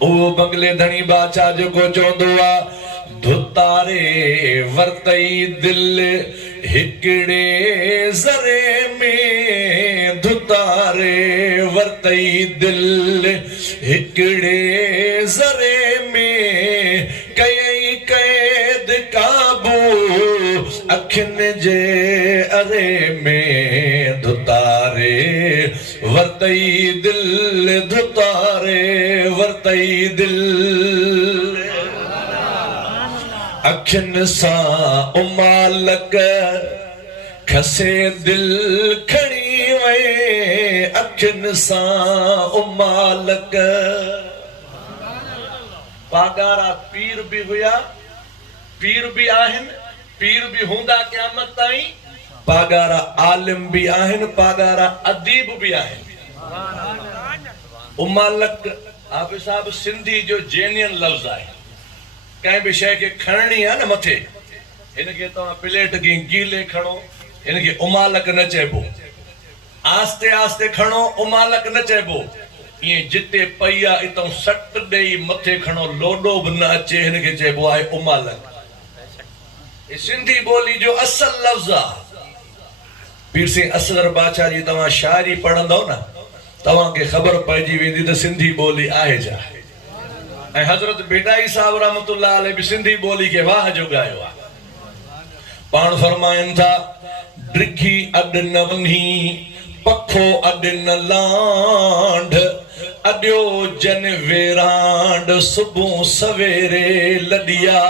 او بنگلے دھنی باچا جو کو چوندوا دھتارے ورتئی دل ہکڑے زرے میں دھتارے ورتئی دل ہکڑے زرے میں کئی قید قابو اکھن جے ارے میں دھتارے ورتئی دل دھتارے ورتئی دل اکھن سا امالک کھسے دل کھڑی وے اکھن سا امالک پاگارا پیر بھی ہویا پیر بھی آہن پیر بھی ہوندہ قیامت تائیں پاگارا عالم بھی آہن پاگارا ادیب بھی آہن امالک آپ صاحب سندھی جو جینین لفظ آئے کہیں بھی شے کے کھڑنی ہے نا متھے انکے تو پلیٹ کی گیلے کھڑو انکے امالک نہ چیبو آستے آستے کھڑو امالک نہ چیبو یہ جتے پیا اتوں سٹ دئی متھے کھڑو لوڈو بنا اچے انکے چیبو آئے امالک یہ سندھی بولی جو اصل لفظہ پیر سے اصغر باچا جی تمہاں شاعری پڑھن دو نا تمہاں کے خبر پائجی ویندی تو سندھی بولی آئے جائے حضرت بیٹائی صاحب رحمت اللہ علیہ بھی سندھی بولی کے واہ جو گائے ہوا پان فرمائن تھا ڈرگھی اڈ نہ ونہی پکھو اڈ نہ لانڈ اڈیو جن ویرانڈ صبح سویرے لڈیا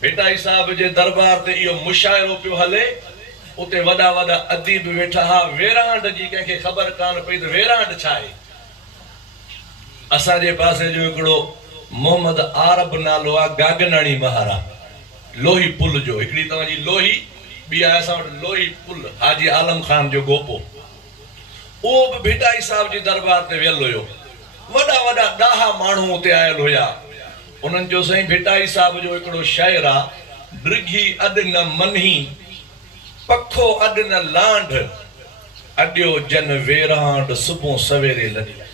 بیٹائی صاحب جے دربار تے یہ مشاعرو پیو ہلے اتے وڈا وڈا ادیب ویٹھا ہا ویرانڈ جی کہیں کہ خبر کان پئی تے ویرانڈ چھائے اسا جے پاسے جو اکڑو محمد عرب نالو آ گاگناڑی مہارا لوہی پل جو اکڑی تو جی لوہی بھی آیا سا لوہی پل حاجی عالم خان جو گوپو او بھٹائی صاحب جی دربار تے ویل ہویو وڈا وڈا ڈاہا مانو تے آئل ہویا انہن جو سائیں بھٹائی صاحب جو اکڑو شاعرہ ڈرگھی اڈ نہ منہی پکھو اڈ نہ لانڈ اڈیو جن ویرانڈ صبح سویرے لڈیا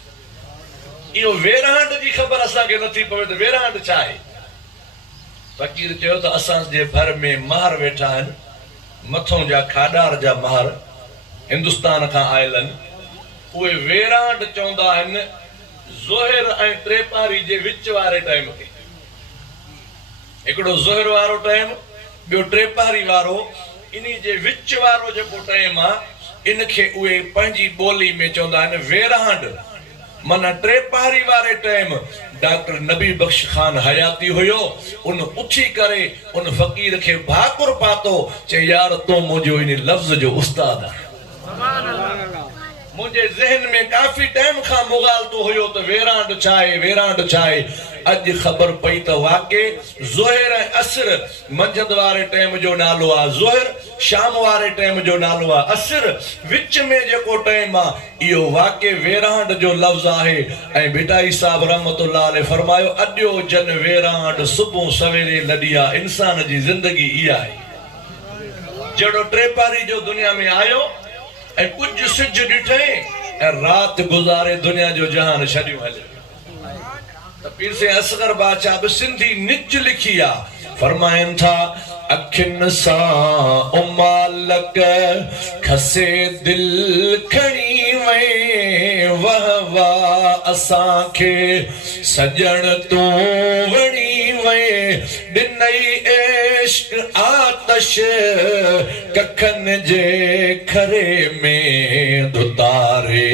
یہ ویرانڈ جی خبر اساں کے نتھی پوے تو ویرانڈ چاہے فقیر چیو تو اساں جے بھر میں مہر ویٹھا ہن متھوں جا کھاڈار جا مہر ہندوستان کھا آئلن اوے ویرانڈ چوندا ہن ظہر ऐं ٹریپاری جے وچ وارے ٹائم کے ایکڑو ظہر وارو ٹائم بیو ٹریپاری وارو انہی جے وچ وارو جو ٹائم آ ان کے اوے پنجی بولی میں چوندا ہن ویرانڈ منا ٹریپاری وارے ٹائم ڈاکٹر نبی بخش خان حیاتی ہویو ان اٹھی کرے ان فقیر کے بھاکر پاتو چے یار تو مجھو انہی لفظ جو استاد ہے مجھے ذہن میں کافی ٹائم کھا مغالتو ہویو تو ویرانڈ چاہے اج خبر پئی تو واقع ظہر اثر منجد وارے ٹائم جو نالو آ ظہر شام وارے ٹائم جو نالو آ اثر وچ میں جو کو ٹائم آ یہ واقع ویرانڈ جو لفظ آئے اے بھٹائی صاحب رحمت اللہ علیہ فرمایو اڈیو جن ویرانڈ صبح سویرے لڈیا انسان جی زندگی ای آئے جڑو ٹریپاری جو دنیا میں آئیو اے کچھ سج ڈٹھے اے رات گزارے دنیا جو جہان شریو ہلے تو پیر سے اصغر باچا بسندھی نچ لکھیا فرمائن تھا اکھن سا امالک کھسے دل کھڑی وے وہوا اساں کے سجن تو وڑی وے ڈنئی عشق آتش ککھن جے کھرے میں دھتارے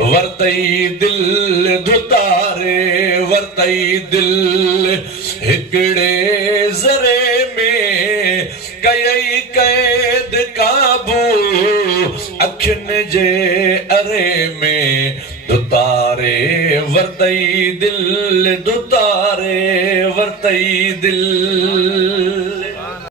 ورتئی دل دھتارے ورتئی دل ہکڑے زرے میں کئی قید قابو اکھن جے ارے میں دھتارے ورتئی دل دھتارے ورتئی دل